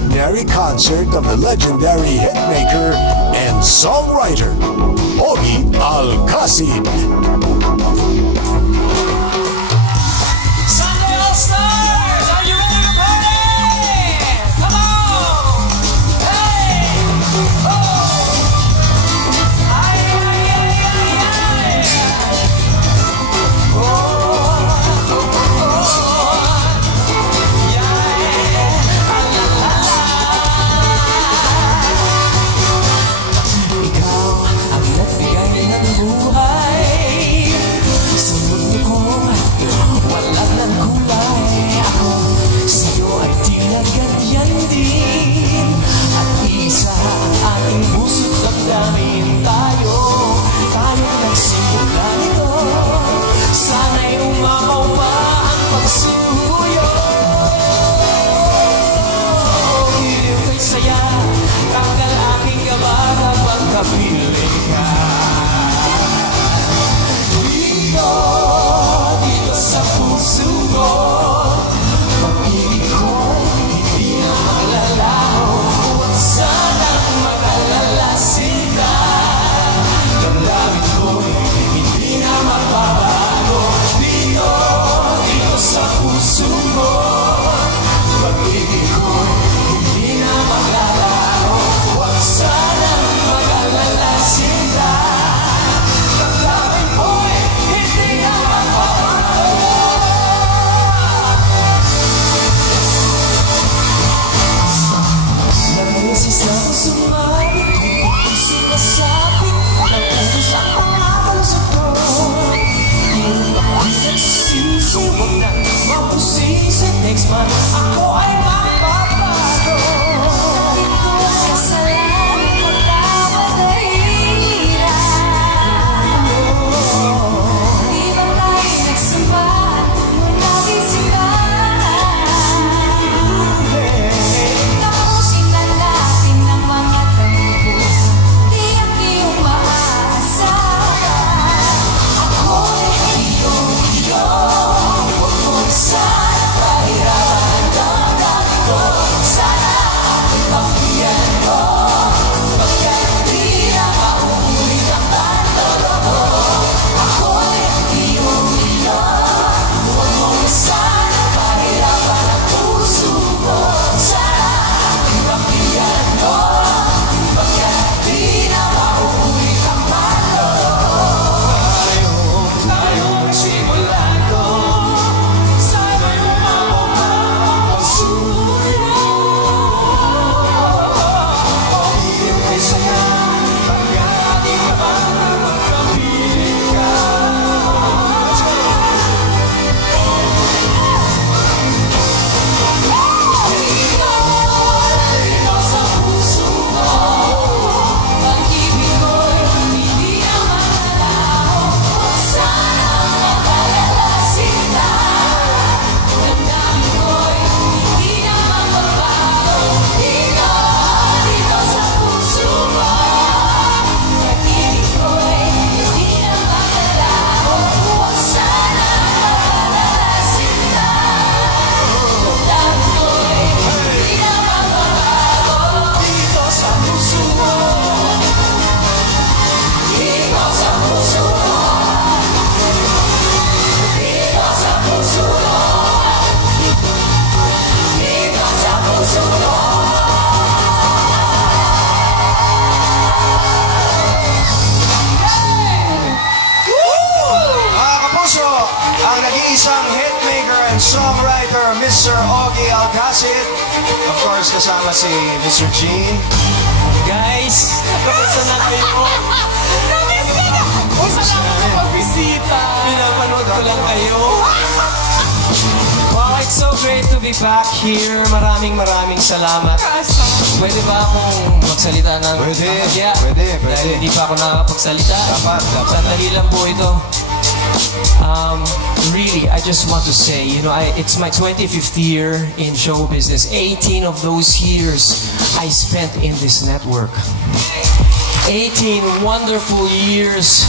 extraordinary concert of the legendary hitmaker and songwriter, Ogie Alcacid. Sunday All-Stars, are you ready to party? Come on! Hey! Oh! Ay, ay, ay, ay, ay! Oh! Oh, oh, oh! Yeah! Ah, la, la, la! Ikaw ang nagbigay ng buhay sa mundo kong wala ng kulay. Ako sa'yo ay tinaganyan din, at isa ating puso't damdamin. Tayo nagsimula nito. Sana'y umapaw pa ang pagsuyo. Iliw kay saya, tanggal aking gaba kapag kapiling ka. Dito sa puso mo, pag-ibig ko'y hindi na maglalaho. Huwag sanang mag-alala, sinta. Damdamin ko'y hindi na magbabago. Dito sa puso mo, pag-ibig ko'y hindi na maglalaho. Huwag sanang mag-alala, sinta. Damdamin ko'y hindi na magbabago. Namisis na puso man, sinasabing ng utos ang mga puso ko. Kung ako'y nagsisisi, huwag nang mabusisi. Next month, ako ay magbabago. Kasalanan magtawad ay hirap. Di ba tayo nagsama nung nagisimbahan? Tapusin na natin ang mga tampo, di ang iyong maaasahan. Ako'y iyo, huwag mong sana pahirapan ang damdamin ko. Sana aking pagbiyan mo, pagkat di na mauulit ang pantolo ko. Ako'y iyo, huwag mong sana pahirapan ang puso ko. Sana aking pagbiyan mo, pagkat di na mauulit ang pantolo ko. Tayong nagsimulan to, sana'y umapaw pa ang pagsuyo. Iliw kay saya, tanggal aking gaba kapag kapiling ka. Dito sa puso mo, pag-ibig ko'y hindi na maglalaho. Huwag sanang mag-alala, sinta. Damdamin ko'y hindi na magbabago. Dito sa puso mo, pag-ibig ko'y hindi na maglalaho. Huwag sanang mag-alala, sinta. Damdamin ko'y hindi na magbabago. Dito sa puso mo, Dito sa puso mo, dito sa puso mo, dito sa puso mo. Mga kapuso, ang nag-iisang hitmaker and songwriter, Mr. Ogie Alcacid. Of course, kasama si Mr. Gene. guys, kamusta na kayo? Namiss ka na! Usa lang ako pagbisita. Pinapanood ko lang kayo. Wow, it's so great to be back here. Maraming salamat. Pwede ba akong magsalita ng Pwede, Yeah. pwede. Dahil hindi pa ako nakakapagsalita. Dapat. Sandali lang po ito. Really, I just want to say, it's my 25th year in show business. 18 of those years I spent in this network. 18 wonderful years.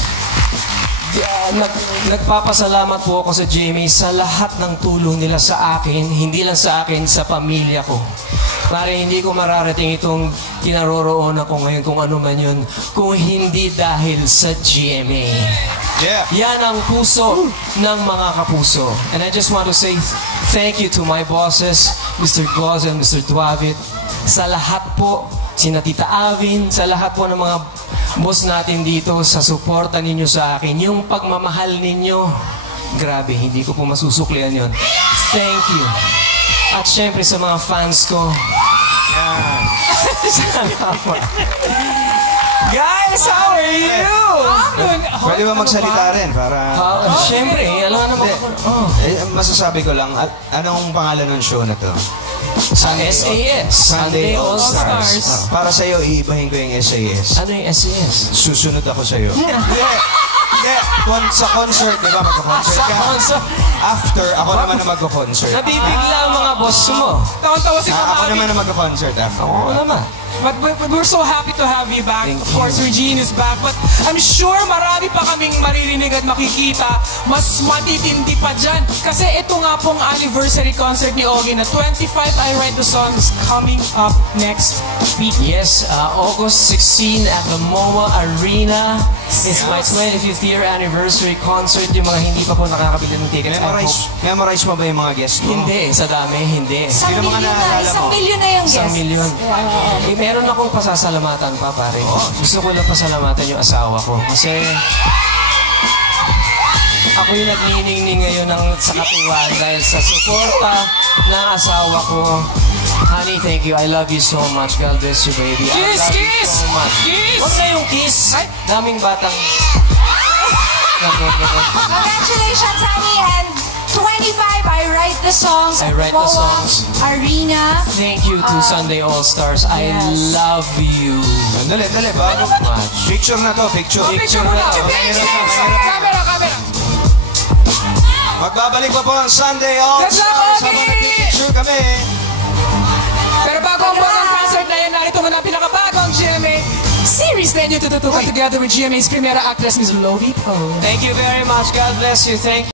Nagpapasalamat po ako sa GMA sa lahat ng tulong nila sa akin, hindi lang sa akin, sa pamilya ko. Pare, hindi ko mararating itong kinaroroonan ko ngayon kung ano man yun, kung hindi dahil sa GMA. Yeah. Yan ang puso ng mga kapuso. And I just want to say thank you to my bosses, Mr. Goz and Mr. Duavit, sa lahat po, sina Tita Avin, sa lahat po ng mga boss natin dito, sa suporta ninyo sa akin, yung pagmamahal ninyo, grabe, hindi ko po masusuklian yun. Thank you. At syempre sa mga fans ko. Yan. Guys, how are you? Pwede ba magsalita rin para... Syempre, alam naman ako. Masasabi ko lang, anong pangalan ng show na to? SAS. Sunday All Stars. Para sa'yo, iibahin ko yung SAS. Ano yung SAS? Susunod ako sa'yo. Hindi. Sa concert, di ba? Magko-concert ka. Concert. After, ako naman na magko-concert. Nabibigla ang mga boss mo. Tawa-tawa si Mama Ako Abby. naman na magko-concert after. Oo naman. But we're so happy to have you back. Of course, Regine is back. But I'm sure marami pa kaming maririnig at makikita. Mas matitindi pa dyan. Kasi ito nga pong anniversary concert ni Ogie na 25 I Write the Songs coming up next week. Yes, August 16 at the MOA Arena. It's my 25th year anniversary concert. Yung mga hindi pa po nakakabili ng tickets. Memorize mo ba yung mga guests mo? Hindi, sa dami, hindi. Sino mga naalala mo? 1 million na yung guest. 1 million. Meron akong pasasalamatan pa, pare. Gusto ko lang pasalamatan yung asawa ko. Kasi ako yung nagniningning ngayon sa katuwaan dahil sa suporta ng asawa ko. Honey, thank you. I love you so much. God bless you, baby. I Kiss, love you kiss! so much. Kiss! Huwag na yung kiss. Daming batang... Congratulations, honey, and 25 I Write the Songs. I Write the MOA Songs. Arena. Thank you to Sunday All Stars. I Yes. love you. Dali, bago. Picture na to, picture. Picture mo na. Camera. Magbabalik pa po ang Sunday All Let's go, Stars Ogie! habang nagpipicture kami. Pero bago ang buwan ng concert na yan, narito muna ang pinakabagong GMA series na inyo tututukan together with GMA's Primera Actress, Ms. Lovie Poe. Thank you very much. God bless you. Thank you.